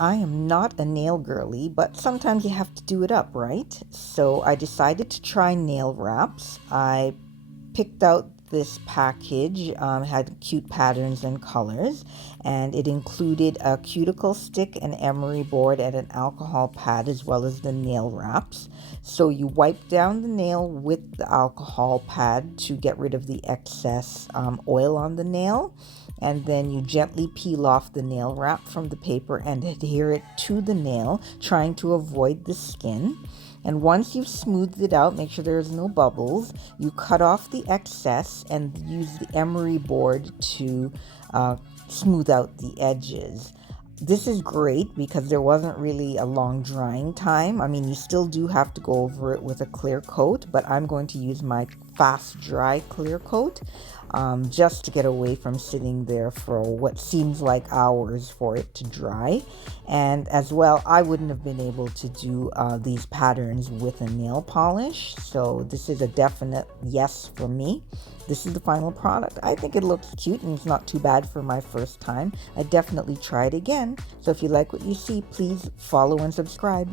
I am not a nail girly, but sometimes you have to do it up, right? So I decided to try nail wraps. I picked out this package, had cute patterns and colors, and it included a cuticle stick, an emery board, and an alcohol pad, as well as the nail wraps. So you wipe down the nail with the alcohol pad to get rid of the excess oil on the nail, and then you gently peel off the nail wrap from the paper and adhere it to the nail, trying to avoid the skin. And once you've smoothed it out, make sure there's no bubbles. You cut off the excess and use the emery board to smooth out the edges. This is great because there wasn't really a long drying time. I mean, you still do have to go over it with a clear coat, but I'm going to use my fast dry clear coat just to get away from sitting there for what seems like hours for it to dry. And as well, I wouldn't have been able to do these patterns with a nail polish. So this is a definite yes for me. This is the final product. I think it looks cute and it's not too bad for my first time. I definitely try it again. So if you like what you see, please follow and subscribe.